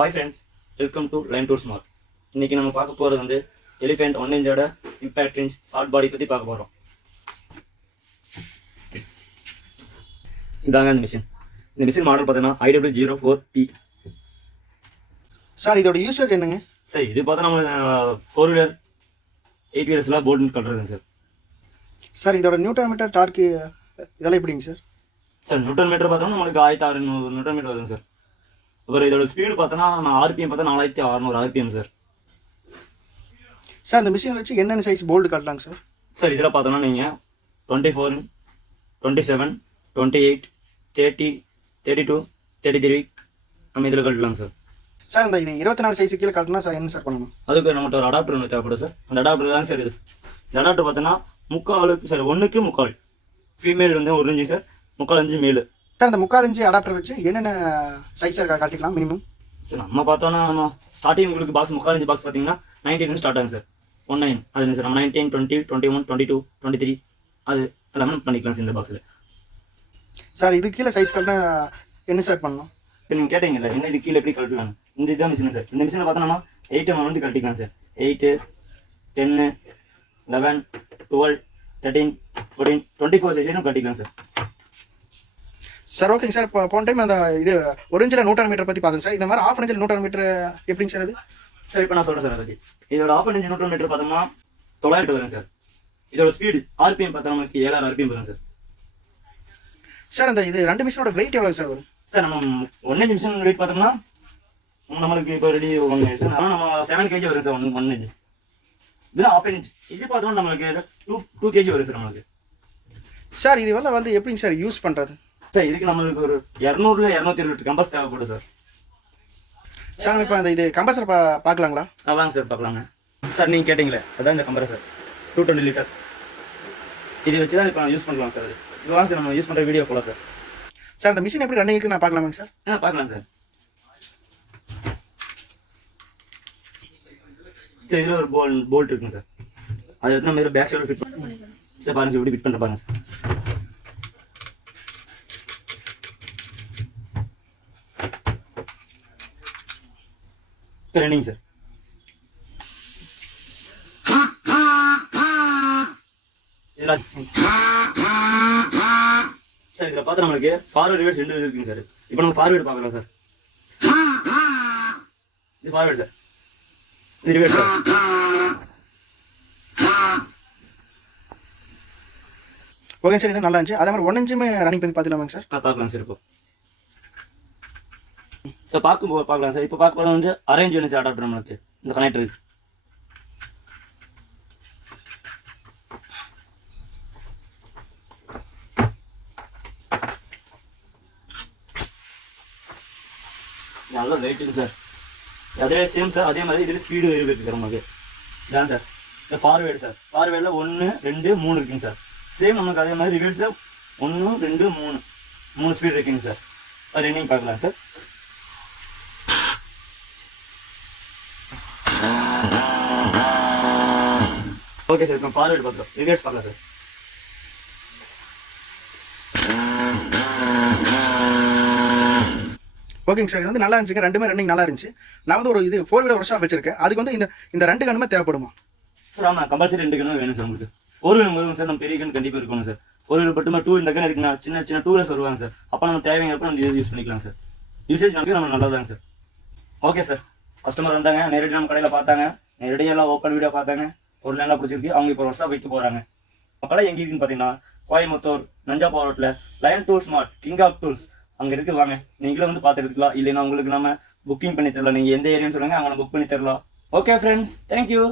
Hi friends, welcome to line tour smart. இன்றைக்கி நம்ம பார்க்க போகிறது வந்து எலிஃபென்ட் 1 இன்ச்சோட இம்பேக்ட் ரேஞ்ச் ஷார்ட் பாடி பற்றி பார்க்க போகிறோம். இதாங்க இந்த மிஷின் மாடல் பார்த்தீங்கன்னா IW04P. சார் இதோட யூசேஜ் என்னங்க? சரி, இது பார்த்தா நம்ம 4 வீலர் 8 வீலர்ஸ்லாம் போல்டுன்னு கட்டுறதுங்க சார். சார் இதோட நியூட்டன் மீட்டர் டார்க்கு இதெல்லாம் எப்படிங்க சார்? சார் நியூட்டன் மீட்டர் பார்த்தோம்னா நம்மளுக்கு 1600 நியூட்டன் மீட்டர் வருதுங்க சார். அப்புறம் இதோட ஸ்பீடு பார்த்தோன்னா ஆர்பிஎம் பார்த்தா 4600 ஆர்பிஎம் சார். சார் இந்த மிஷின் வச்சு என்னென்ன சைஸ் போல்டு கட்டலாங்க சார்? சார் இதில் பார்த்தோன்னா நீங்கள் 24, 27, 28, 30, 32, 33 நம்ம இதில் கட்டலாம் சார். சார் இந்த இது 24 சைஸு கீழே கட்டினா சார் என்ன சார் பண்ணணும்? அதுக்கு நம்மகிட்ட ஒரு அடாப்டர் ஒன்று தேவைப்படும் சார். அந்த அடாப்டர் தான் சார் இது. இந்த அடாப்டர் பார்த்தோன்னா 3/4 சார், 1க்கு 3/4 ஃபீமேல் வந்து 1 இன்ச்சு சார், 3/4 இன்ச்சு மேலு சார். இந்த 3/4 இன்ச்சு அடாப்டர் வச்சு என்னென்ன சைஸ் காட்டிக்கலாம் மினிமம்? சார் நம்ம பார்த்தோன்னா நம்ம ஸ்டார்டிங் உங்களுக்கு பாக்ஸ் 3/4 இன்ச்சு பாக்ஸ் பார்த்தீங்கன்னா 19 ஸ்டார்ட் ஆகும் சார். 19 அது சார் நம்ம 19, 20, 21, 22, 23 அது எல்லாமே பண்ணிக்கலாம் சார் இந்த பாக்ஸில். சார் இது கீழே சைஸ் கட்டினா என்ன சார் பண்ணணும்? இப்போ நீங்கள் கேட்டீங்கல்ல என்ன இது கீழே எப்படி கழட்டலாம், இந்த இதுதான் மிஷின் சார். இந்த மிஷினில் பார்த்தோன்னா 8 வந்து கழட்டிக்கலாம் சார். 8, 10, 11, 12, 13, 14, 24 சைஸும் கழட்டிக்கலாம் சார். சார் ஓகேங்க சார். இப்போ போன டைம் அந்த இது 1 இன்ச்சில் நியூட்டன் மீட்டர் பற்றி பார்த்தேன் சார். இந்த மாதிரி 1/2 இன்ச்சில் நியூட்டன் மீட்டர் எப்படிங்க சார் அது? சார் இப்போ நான் சொல்கிறேன் சார். அதை இதோட 1/2 இன்ச் நியூட்டன் மீட்டர் பார்த்தோம்னா 900 வரும் சார். இதோட ஸ்பீடு ஆர்பிஎம் பார்த்தா நமக்கு 7000 ஆர்பிஎம் வரும் சார். சார் அந்த இது 2 மிஷினோட வெயிட் எவ்வளோ சார் வரும்? சார் நம்ம 1 இன்ச் மிஷின் வெயிட் பார்த்தோம்னா நம்மளுக்கு இப்போ ரெடி 1 இன்ச் சார். ஆனால் நம்ம 7 kg வரும் சார். 1 இன்ச் இது 1/2 இன்ச். இது பார்த்தோம்னா நம்மளுக்கு 2 kg வரும் சார் நம்மளுக்கு. சார் இது வந்து எப்படிங்க சார் யூஸ் பண்ணுறது? சார் இதுக்கு நம்மளுக்கு ஒரு 200 220 கம்பஸ் தேவைப்படும் சார். சார் இப்போ அந்த இது கம்பர்சர் பார்க்கலாங்களா? வாங்க சார் பார்க்கலாங்க. சார் நீங்கள் கேட்டிங்களே அதான் இந்த கம்பரசர் 220 லிட்டர். இது வச்சு தான் இப்போ யூஸ் பண்ணலாம் சார். இது வாங்க சார் நம்ம யூஸ் பண்ணுற வீடியோ போகலாம் சார். சார் இந்த மிஷின் எப்படி ரன்னிங்க்கு நான் பார்க்கலாமாங்க சார்? பார்க்கலாம் சார். சார் இதில் ஒரு போல்ட் இருக்குங்க சார். அது எடுத்து நம்ம பேக் சைடு ஃபிட் பண்ணி சார் பாருங்க சார், எப்படி ஃபிட் பண்ணுற பாருங்க சார். Running sir. சார் இதில் பார்த்து நம்மளுக்கு ஃபார்வர்ட் ரிவர்ஸ் 2 இருக்குங்க சார். இப்போ நம்ம ஃபார்வர்டு பார்க்கலாம் சார். இது ஃபார்வர்டு சார், இது ரிவர்ஸ் சார். ஓகே சார், இது நல்லா இருந்துச்சு. அதே மாதிரி 1 இன்ச்சுமே ரன்னிங் பண்ணி பார்த்துக்கலாமாங்க சார்? பார்க்கலாம் சார். இப்போ சார் பார்க்கலாம் சார். இப்போ பார்க்க வந்து அரேஞ்ச் பண்ணி சார் அடாப்டர் நம்மளுக்கு இந்த கனெக்டர். நல்லா லைட்டுங்க சார். அதே சேம் சார். அதே மாதிரி இதில் ஸ்பீடு இருக்குது சார் நமக்கு. இதான் சார் இந்த ஃபார்வேர்டு சார். ஃபார்வேர்டில் 1, 2, 3 இருக்குங்க சார். சேம் நமக்கு அதே மாதிரி ரிவர்ஸில் 1, 2, 3 ஸ்பீடு இருக்குங்க சார். அது ரன்னிங் பார்க்கலாம் சார். ஓகே சார், இப்போ ஃபார்வேர்டு பார்க்குறோம். ரிவர்ஸ் பார்க்கலாம் சார். ஓகேங்க சார், இது வந்து நல்லா இருந்துச்சுங்க. ரெண்டுமே ரன்னிங் நல்லா இருந்துச்சு. நான் வந்து ஒரு இது 4 வீலர் ஒர்க் ஷாப் வச்சிருக்கேன். அதுக்கு வந்து இந்த 2 கண்ணுமே தேவைப்படுமா சார்? ஆமாம், கம்பல்சரி 2 கண்ணும் வேணும் சார் உங்களுக்கு. 4 வீலர் போதும் சார். நம்ம பெரிய கண் கண்டிப்பாக இருக்கணும் சார். 4 வீலர் மட்டுமா 2 இந்த கண் இருக்குண்ணா, சின்ன 2 வீலர்ஸ் வருவாங்க சார். அப்போ நம்ம தேவைங்கிறப்ப நம்ம யூஸ் பண்ணிக்கலாம் சார். யூசேஜ் நமக்கு நம்ம நல்லதாங்க சார். ஓகே சார், கஸ்டமர் வந்தாங்க, நேரடி நம்ம கடையில் பார்த்தாங்க, நேரடியாக எல்லாம் ஓப்பன் வீடியோ பார்த்தாங்க, ஒரு நல்லா பிடிச்சிருக்கு. அவங்க இப்போ ஒர்க் ஷாப் வைக்க போகிறாங்க. மக்களே எங்கே இருக்குன்னு பார்த்தீங்கன்னா கோயம்புத்தூர் நஞ்சாப்பா ரோட்டில் line tour smart king of tools அங்கே இருக்கு. வாங்க, நீங்களும் வந்து பார்த்துக்கலாம். இல்லைன்னா உங்களுக்கு நம்ம புக்கிங் பண்ணி தரலாம். நீங்கள் எந்த ஏரியான்னு சொல்லுங்கள், அங்கே புக் பண்ணி தரலாம். Okay friends, thank you.